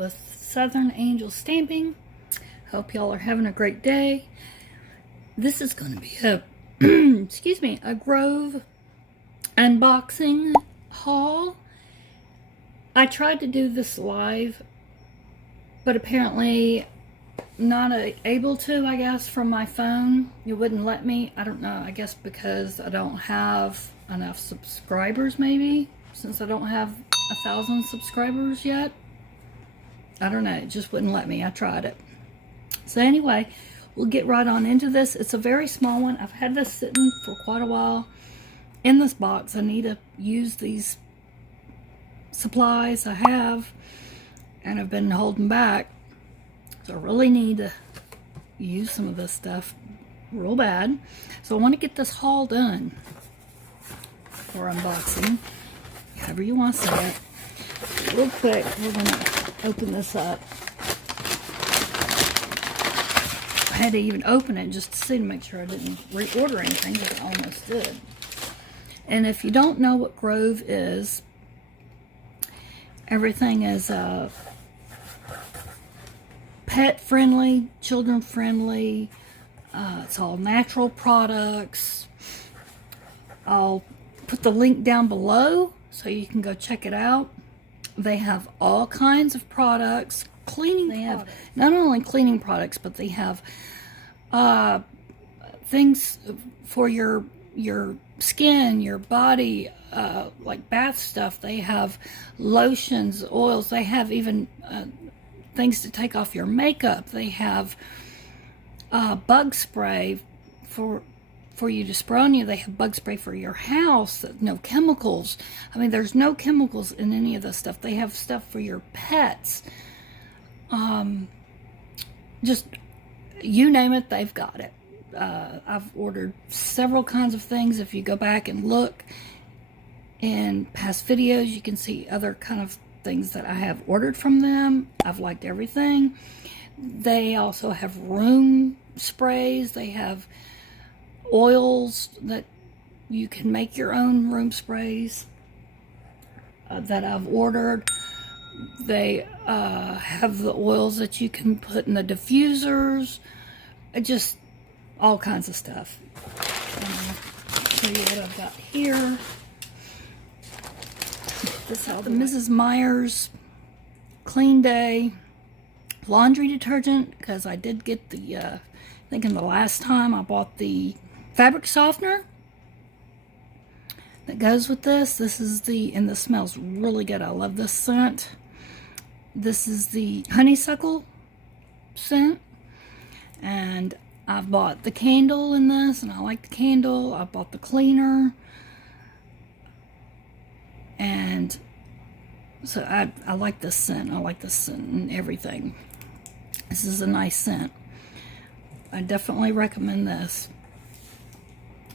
with Southern Angel Stamping. Hope y'all are having a great day. This is going to be a excuse me, a Grove unboxing haul. I tried to do this live, but apparently not able to, I guess, from my phone. It wouldn't let me. I don't know. I guess because I don't have enough subscribers, maybe, since I don't have 1,000 subscribers yet. I don't know. It just wouldn't let me. I tried it. So anyway, we'll get right on into this. It's a very small one. I've had this sitting for quite a while in this box. I need to use these supplies I have, and I've been holding back. So I really need to use some of this stuff real bad. So I want to get this haul done for unboxing, however you want to say it. Real quick, we're going to open this up. I had to even open it just to see, to make sure I didn't reorder anything, because I almost did. And if you don't know what Grove is, everything is pet friendly, children friendly. It's all natural products. I'll put the link down below so you can go check it out. They have all kinds of products, cleaning. They have not only cleaning products, but they have things for your skin, your body, like bath stuff. They have lotions, oils. They have even things to take off your makeup. They have bug spray for you to spray on you. They have bug spray for your house. No chemicals. I mean, there's no chemicals in any of this stuff. They have stuff for your pets. Just you name it, they've got it. I've ordered several kinds of things. If you go back and look in past videos, you can see other kind of things that I have ordered from them. I've liked everything. They also have room sprays. They have oils that you can make your own room sprays that I've ordered. They have the oils that you can put in the diffusers. Just all kinds of stuff. I'll show you what I've got here. This is the Mrs. Meyer's Clean Day laundry detergent, because I did get the, I think in the last time I bought the fabric softener that goes with this. This is the, and this smells really good. I love this scent. This is the honeysuckle scent, and I've bought the candle in this, and I like the candle. I bought the cleaner, and so I like this scent. I like this scent and everything. This is a nice scent. I definitely recommend this.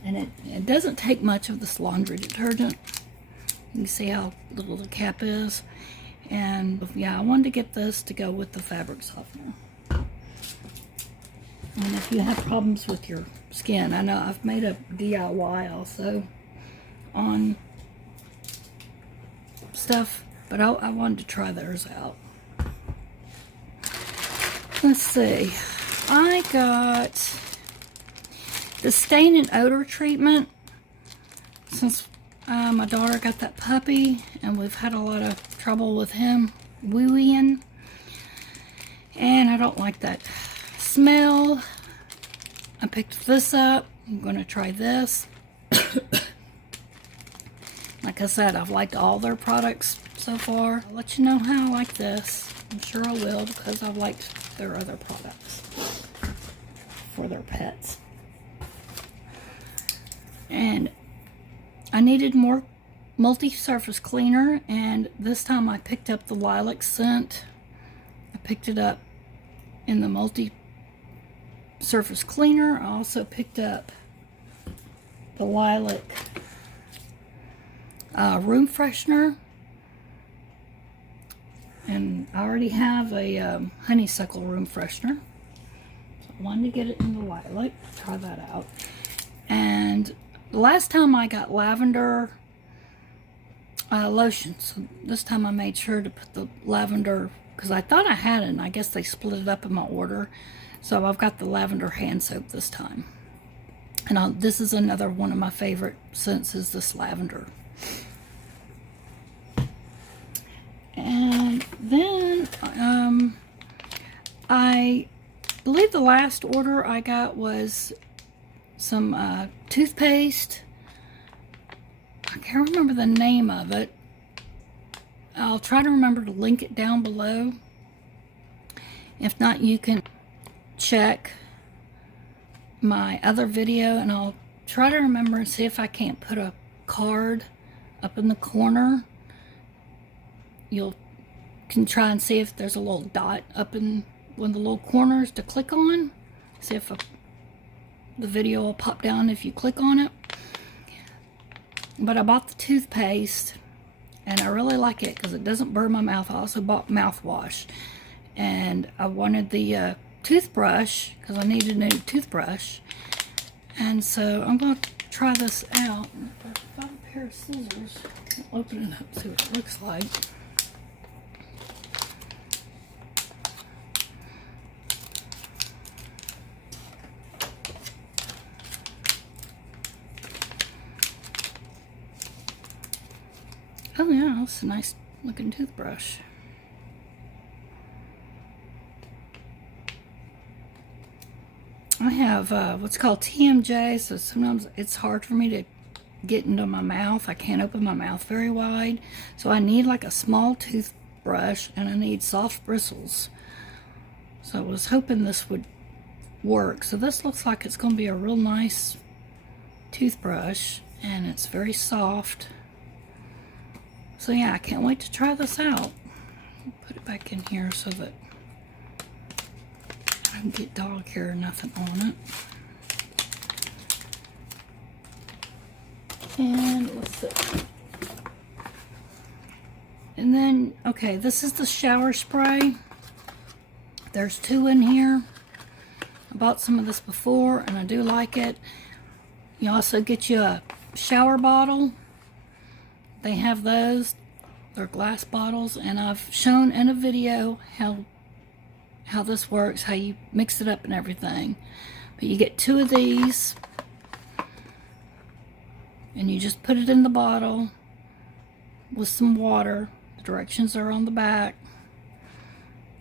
And it doesn't take much of this laundry detergent. You can see how little the cap is. And yeah, I wanted to get this to go with the fabric softener. And if you have problems with your skin, I know I've made a DIY also on stuff, but I wanted to try theirs out. Let's see. I got the stain and odor treatment since my daughter got that puppy, and we've had a lot of trouble with him wooeying, and I don't like that smell. I picked this up. I'm going to try this. Like I said, I've liked all their products so far. I'll let you know how I like this. I'm sure I will, because I've liked their other products for their pets. And I needed more multi-surface cleaner, and this time I picked up the lilac scent. I picked it up in the multi-surface cleaner. I also picked up the lilac room freshener, and I already have a honeysuckle room freshener. So I wanted to get it in the lilac, try that out. And the last time I got lavender lotion, so this time I made sure to put the lavender because I thought I had it, and I guess they split it up in my order. So I've got the lavender hand soap this time. And this is another one of my favorite scents, is this lavender. And then I believe the last order I got was some toothpaste. I can't remember the name of it. I'll try to remember to link it down below. If not, you can check my other video, and I'll try to remember and see if I can't put a card up in the corner. You can try and see if there's a little dot up in one of the little corners to click on. See if the video will pop down if you click on it. But I bought the toothpaste, and I really like it because it doesn't burn my mouth. I also bought mouthwash, and I wanted the toothbrush because I need a new toothbrush. And so I'm going to try this out. If I find a pair of scissors, I'll open it up, see what it looks like. Oh yeah, that's a nice looking toothbrush. I have what's called TMJ, so sometimes it's hard for me to get into my mouth. I can't open my mouth very wide, so I need like a small toothbrush, and I need soft bristles. So I was hoping this would work. So this looks like it's going to be a real nice toothbrush, and it's very soft. So yeah, I can't wait to try this out. Put it back in here so that I don't get dog hair or nothing on it. And let's see. And then, okay, this is the shower spray. There's 2 in here. I bought some of this before, and I do like it. You also get you a shower bottle. They have those. They're glass bottles, and I've shown in a video how this works, how you mix it up and everything. But you get 2 of these, and you just put it in the bottle with some water. The directions are on the back.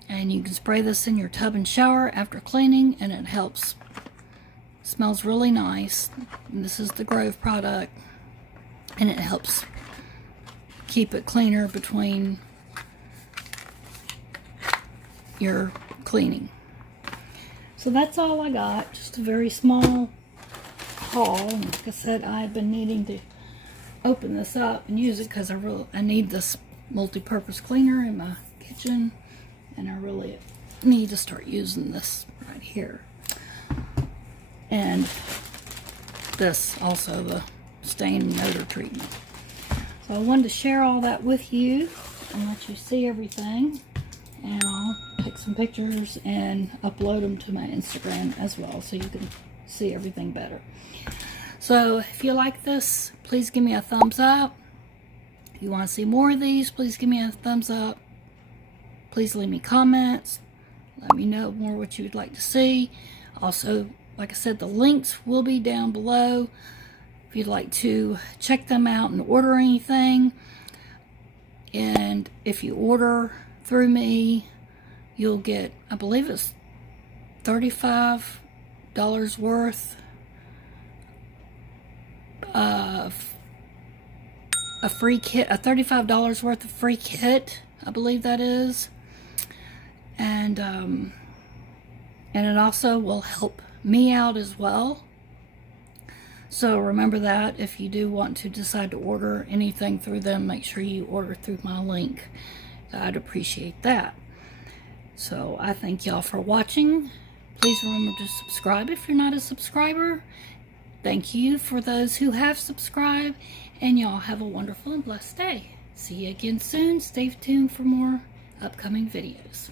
And you can spray this in your tub and shower after cleaning, and it helps. It smells really nice. And this is the Grove product, and it helps keep it cleaner between your cleaning. So that's all I got. Just a very small haul. Like I said, I've been needing to open this up and use it because I need this multi-purpose cleaner in my kitchen, and I really need to start using this right here. And this also, the stain and odor treatment. So I wanted to share all that with you and let you see everything. And I'll take some pictures and upload them to my Instagram as well, so you can see everything better. So if you like this, please give me a thumbs up. If you want to see more of these, please give me a thumbs up. Please leave me comments. Let me know more what you would like to see. Also, like I said, the links will be down below if you'd like to check them out and order anything. And if you order through me, you'll get, I believe it's $35 worth of a free kit, a $35 worth of free kit, I believe that is. And it also will help me out as well. So remember that if you do want to decide to order anything through them, make sure you order through my link. I'd appreciate that. So I thank y'all for watching. Please remember to subscribe if you're not a subscriber. Thank you for those who have subscribed, and y'all have a wonderful and blessed day. See you again soon. Stay tuned for more upcoming videos.